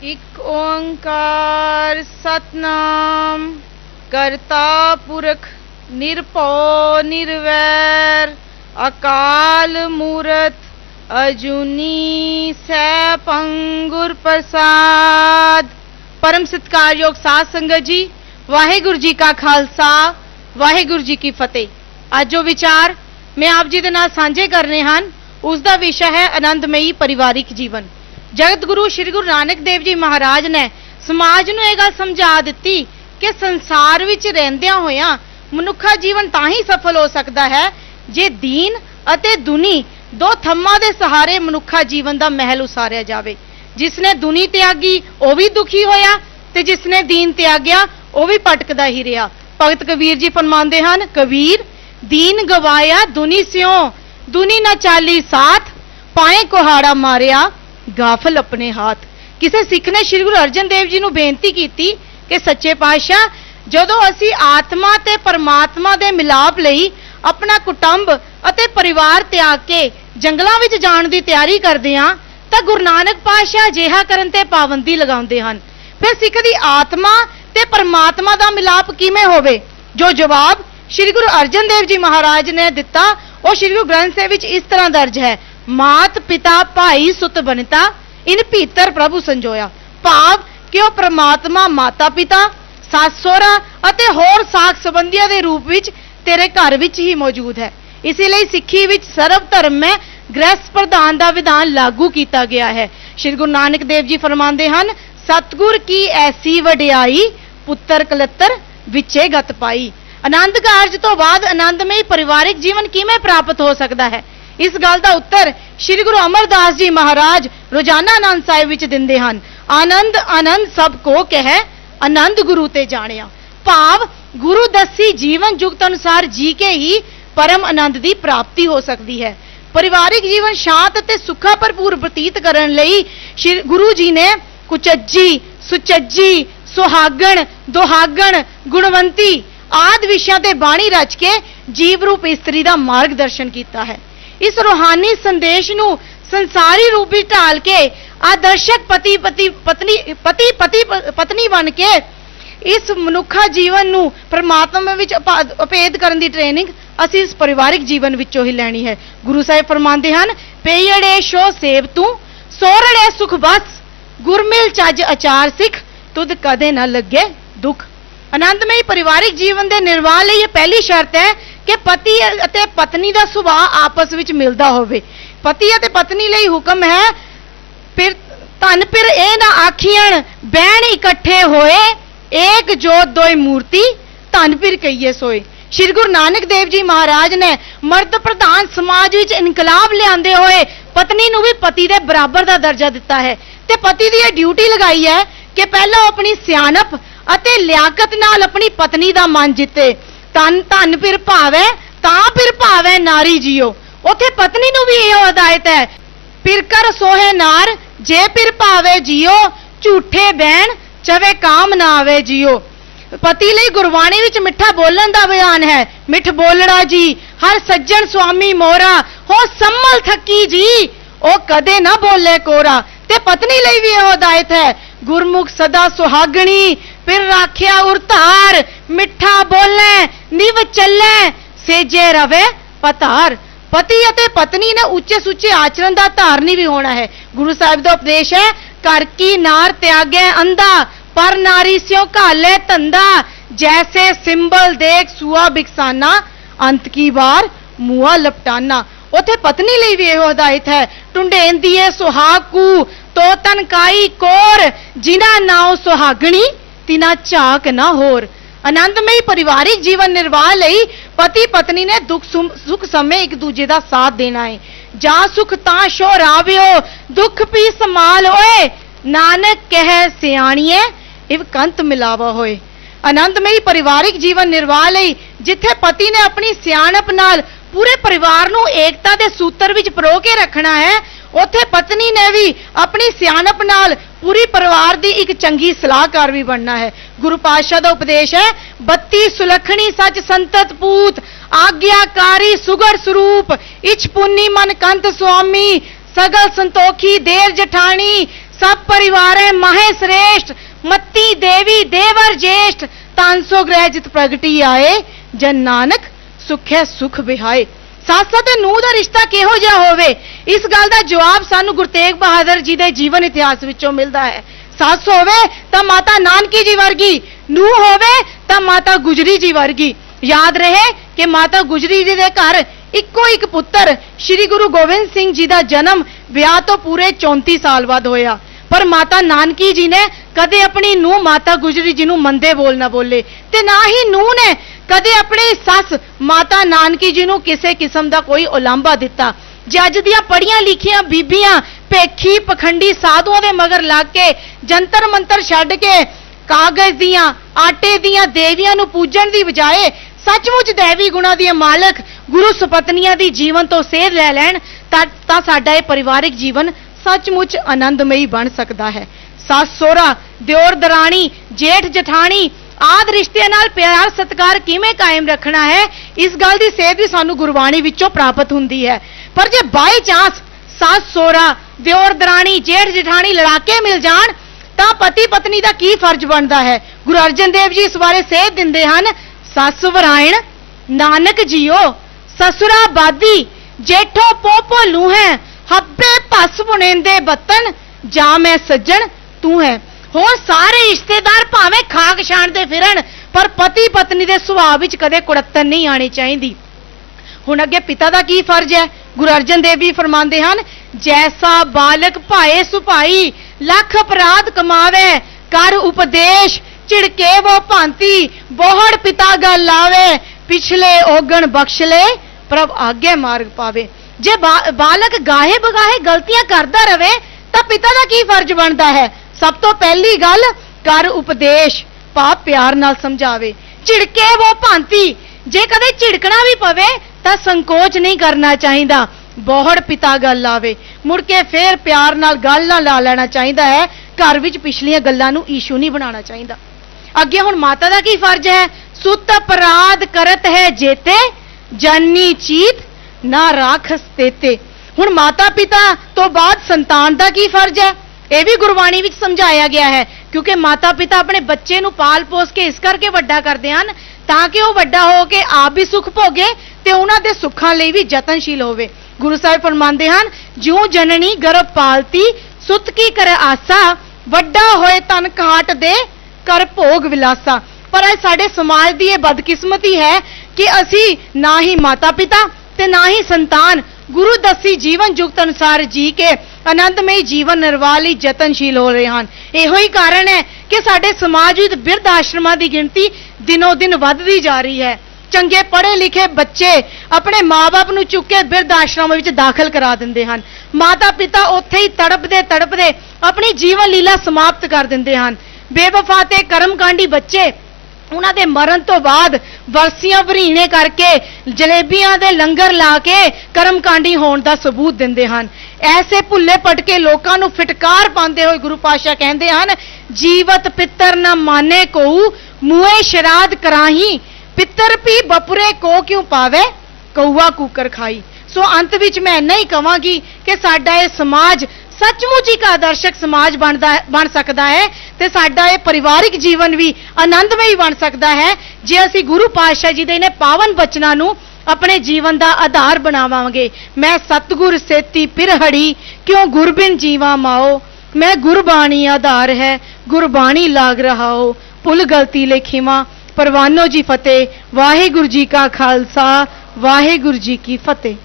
इक ओंकार सतनाम करता पुरख निरभौ निर्वैर अकाल मूरत अजूनी सैभं गुर प्रसाद। परम सत्कारयोग साध संगत जी, वाहेगुरु जी का खालसा वाहेगुरु जी की फतेह। आज जो विचार मैं आप जी दे नाल सांझे करने हन उसका विषय है आनंदमयी परिवारिक जीवन। जगत गुरु श्री गुरु नानक देव जी महाराज ने समाज नूं यह गल समझा दिती कि संसार विच रहिंदियां होइयां मनुखा जीवन तां ही सफल हो सकता है जे दीन अते दुनी दो थम्मां दे सहारे मनुखा जीवन दा महल उसारिया जावे। जिसने दुनी त्यागी वह भी दुखी होया ते जिसने दीन त्याग्या वह भी भटकदा ही रहा। भगत कबीर जी फरमांदे हन, कबीर दीन गवाया दुनी स्यों, दुनी ना चाली साथ, पाए कुहाड़ा मारिया गाफल अपने हाथ। किसी सिख ने श्री गुरु अर्जन देव जी नूं बेनती कीती कि सच्चे पातशाह, जदों असीं आत्मा ते परमात्मा दे मिलाप लई अपना कुटुंब अते परिवार त्याग के जंगलां विच जाण दी तैयारी करदे हां तां गुरु नानक पातशाह जिहा करन ते पाबंदी लगाउंदे हन। फिर सिख दी आत्मा ते परमात्मा दा मिलाप किवें होवे? जो जवाब श्री गुरु अर्जन देव जी महाराज ने दिता वो श्री गुरु ग्रंथ साहिब विच इस तरह दर्ज है, मात पिता भाई सुत बनिता इन भीतर प्रभु संजोया। भाव कि वह परमात्मा माता पिता सस सोहरा अते होर साख संबंधियों के रूप विच तेरे घर विच ही मौजूद है। इसीलिए सिੱਖੀ विच सर्व धर्म में गृहस्थ प्रधान का विधान लागू किया गया है। श्री गुरु नानक देव जी फरमाते हैं, सतगुर की ऐसी वडियाई पुत्र कलत्तर विचे गत पाई। आनंद कारज तो बाद आनंदमय पारिवारिक जीवन किवें प्राप्त हो सकता है? इस गल का उत्तर श्री गुरु अमरदास जी महाराज रोजाना आनंद साहिब विच दिंदे हन। आनंद आनंद सब को कहे, आनंद गुरु ते जानिया। भाव गुरु दसी जीवन जुगत अनुसार जी के ही परम आनंद की प्राप्ति हो सकती है। परिवारिक जीवन शांत ते सुखा भरपूर बतीत करन लई श्री गुरु जी ने कुचज्जी सुचज्जी सुहागण दुहागण गुणवंती आदि विषयों ते बाणी रच के जीव रूप इस्त्री का मार्गदर्शन किया है। इस रूहानी संदेश नूं संसारी रूप में ढाल के आदर्शक पति पत्नी बन के इस मनुखा जीवन नूं परमात्मा विच अभेद करन दी ट्रेनिंग असीं इस परिवारिक जीवन विचों ही लैनी है। गुरु साहिब फरमांदे हन, पेयड़े शो सेव तू सोरड़े सुख बस, गुरमिल चज अचार सिख तुद कदे न लगे दुख। आनंदमय परिवारिक जीवन के निर्वाह लई पहली शर्त है कि पति अते पत्नी का सुभाव आपस विच मिलदा होवे। पति अते पत्नी लई हुक्म है, फिर धन फिर ए ना आखियन बैण इकट्ठे होए, एक जोत दोई मूर्ति धन फिर कहिए सोए। श्री गुरु नानक देव जी महाराज ने मर्द प्रधान समाज विच इनकलाब लियाते हुए पत्नी नूं भी पति दे बराबर का दर्जा दिता है ते पति दी ड्यूटी लगाई है कि पहला अपनी सियानप अते लियाकत नाल अपनी पत्नी दा मन जिते। तन धन फिर भावे तां फिर भावे नारी जियो। उथे पत्नी नूं भी इहो हदायत है, फिर कर सोहे नार जे फिर भावे जियो, झूठे बैण चवे काम ना आवे जियो। पति लई गुरबाणी विच मिठा बोलन दा बयान है, मिठ बोलड़ा जी हर सज्जन स्वामी मोरा, हो सम्मल थकी जी ओ कदे ना बोले कोरा। ते पत्नी लई भी यह हिदायत है, गुरमुख सदा सुहागणी फिर राखिया उरतार, मिठा बोले निव चले सेजे रवे पतार। पति अते पत्नी ने उच्चे सुच्चे आचरण का धारनी भी होना है। गुरु साहिब का उपदेश है, कर की नार त्यागे अंधा, पर नारी स्यों काले धंधा, जैसे सिंबल देख सुआ बिकसाना, अंत की बार मुआ लपटाना। उथे पत्नी लई भी यह हिदायत है, टुंडेन दिए सुहागू तो तनकाई कोर, जिना नाओ सुहागणी तिना झाक ना होर। आनंदमयी पारिवारिक जीवन निर्वाह लई पति पत्नी ने दुख सुख समय एक दूजे का साथ देना है। जा सुख ता शोर आवियो, दुख भी संभाल होए, नानक कह सियाणिए इव कंत मिलावा होए। आनंदमयी पारिवारिक जीवन निर्वाह लई जिथे पति ने अपनी सियाणप नाल पूरे परिवार नूं एकता दे सूत्र विच परो के रखना है, उथे पत्नी ने भी अपनी सियाणप नाल पूरी परिवार दी एक चंगी सलाहकार भी बनना है। गुरु पातशाह दा उपदेश है, बत्ती सुलखणी सच संतत पूत, आज्ञाकारी सुगर स्वरूप, इच पुन्नी मन कंत स्वामी, सगल संतोखी देर जठानी, सब परिवार माहे श्रेष्ठ, मत्ती देवी देवर ज्येष्ठ, तानसो ग्रह जित प्रगटी आए, जन नानक सुखै सुख बिहाए। सੱਸ ਅਤੇ ਨੂੰਹ ਦਾ ਰਿਸ਼ਤਾ ਕਿਹੋ ਜਿਹਾ ਹੋਵੇ, ਇਸ ਗੱਲ ਦਾ ਜਵਾਬ ਸਾਨੂੰ ਗੁਰੂ ਤੇਗ ਬਹਾਦਰ ਜੀ ਦੇ ਜੀਵਨ ਇਤਿਹਾਸ ਵਿੱਚੋਂ ਮਿਲਦਾ ਹੈ। ਸੱਸ ਹੋਵੇ ਤਾਂ ਮਾਤਾ ਨਾਨਕੀ ਜੀ ਵਰਗੀ, ਨੂੰਹ ਹੋਵੇ ਤਾਂ ਮਾਤਾ ਗੁਜਰੀ ਜੀ ਵਰਗੀ। याद रहे कि माता गुजरी जी के घर इक्को एक पुत्र श्री गुरु गोबिंद सिंह जी का जन्म ब्याह तो पूरे 34 साल बाद होया, पर माता नानकी जी ने कदे अपनी नूह माता गुजरी जी नूं मंदे बोल ना बोले, ते ना ही नूह ने कदे अपनी सस माता नानकी जी नूं किसी किस्म का कोई उलांभा दिता। जे अज दियां पढ़ियां लिखियां बीबियां भेखी पखंडी साधुओं के मगर लग के जंतर मंतर छड्ड के कागज दियां आटे दियां देवियां नूं पूजण दी बजाए सचमुच दैवी गुणा दी मालक गुरु सुपत्नियां दी जीवन तो सेध लै लैण तां साडा इह परिवारिक जीवन सचमुच आनंदमयी बन सकदा है। सस सोहरा दिओर दराणी जेठ जठाणी आदि रिश्ते नाल प्यार सत्कार किवें कायम रखना है, इस गल दी सेध भी सानू गुरबाणी विचों प्राप्त हुंदी है। पर जे बाई चांस सस सोहरा दिओर दराणी जेठ जठाणी लड़ाके मिल जाण तां पति पत्नी दा की फर्ज बनदा है। गुरु अर्जन देव जी इस बारे सेध दिंदे हन, सस वरायण नानक जियो ससुरा बादी जेठो पोपो लूहे हब्बे पस बुनेंदे बतन जा मैं सज्जन तू है। हुण सारे रिश्तेदार भावें खाक छाणदे फिरन पर पति पत्नी दे सुभाव विच कदे कुड़त्तन नहीं आनी चाहीदी। हुण अगे पिता दा की फर्ज है, गुरु अर्जन देव जी फरमांदे हन, जैसा बालक भाए सुभाई लख अपराध कमावे कर उपदेश चिड़के वो भांति बोहड़ पिता गल लावे पिछले ओगण बख्श ले प्रभ आगे मार्ग पावे। जे बालक गाहे बगाहे गलतियां करता रहे तो पिता का की फर्ज बनता है? सब तो पहली गल कर उपदेश पाप प्यार नाल समझावे, चिड़के वो भांति जे कदे झिड़कना भी पवे तो संकोच नहीं करना चाहिए, बोहड़ पिता गल लावे मुड़ के फिर प्यार नाल गल ना ला लेना चाहिए है। घर विच पिछलियां गल्लां नूं इशू नहीं बनाना चाहिए। अगे हुण माता दा की फर्ज है, सुत अपराध करत है जेते जननी चीत ना राखस तेते। हुण माता पिता तो बाद संतान दा की फर्ज है, यह भी गुरबाणी विच समझाया गया है, क्योंकि माता पिता अपने बच्चे नूं पाल पोस के इस करके वड्डा करदे हन ताकि वह वड्डा हो के आप भी सुख भोगे ते उन्हां दे सुखां लई भी यतनशील होवे। गुरु साहिब फरमांदे हन, ज्यों जननी गर्भ पालती सुत की करे आसा वड्डा होए तन घाट दे कर भोग विलासा। पर अज साडे समाज दी यह बदकिस्मती है कि असी ना ही माता पिता ते ना ही संतान गुरु दसी जीवन जुगत अनुसार जी के आनंदमय जीवन निर्वाह लई यतनशील हो रहे हैं। इहो ही कारण है कि साडे समाज विच बिरध आश्रमां दी गिणती दिनों दिन वधदी जा रही है। चंगे पढ़े लिखे बच्चे अपने माँ बाप नूं चुक के बिरध आश्रम विच दाखिल करा दिंदे हन, माता पिता उत्थे ही तड़पदे तड़पदे अपनी जीवन लीला समाप्त कर दिंदे हन। बेवफा ते कर्मकांडी बच्चे उन्हां दे मरण तो बाद वरसियां वरीने करके जलेबियां दे लंगर ला के कर्मकांडी होण दा सबूत दिंदे हन। ऐसे भुल्ले पटके लोकां नूं फिटकार पांदे होए गुरु पातशाह कहंदे हन, जीवत पितर न माने कोऊ मुए शराद कराही पितर भी बपुरे को क्यों पावे कौआ कुकर खाई। सो अंत विच मैं इन्ना ही कहांगी कि साडा ये समाज सचमुच एक आदर्शक समाज बन सकता है ते साडा ये परिवारिक जीवन भी आनंदमय बन सकता है जे असी गुरु पातशाह जी दे इन्हां पावन बचनां नूं अपने जीवन का आधार बनावांगे। मैं सतगुर सेती पिरहड़ी क्यों गुरबिन जीवा माओ, मैं गुरबाणी आधार है गुरबाणी लाग रहा हो, भुल गलती ले खिमा परवानो जी फतेह। वाहिगुरु जी का खालसा वाहिगुरु जी की फतेह।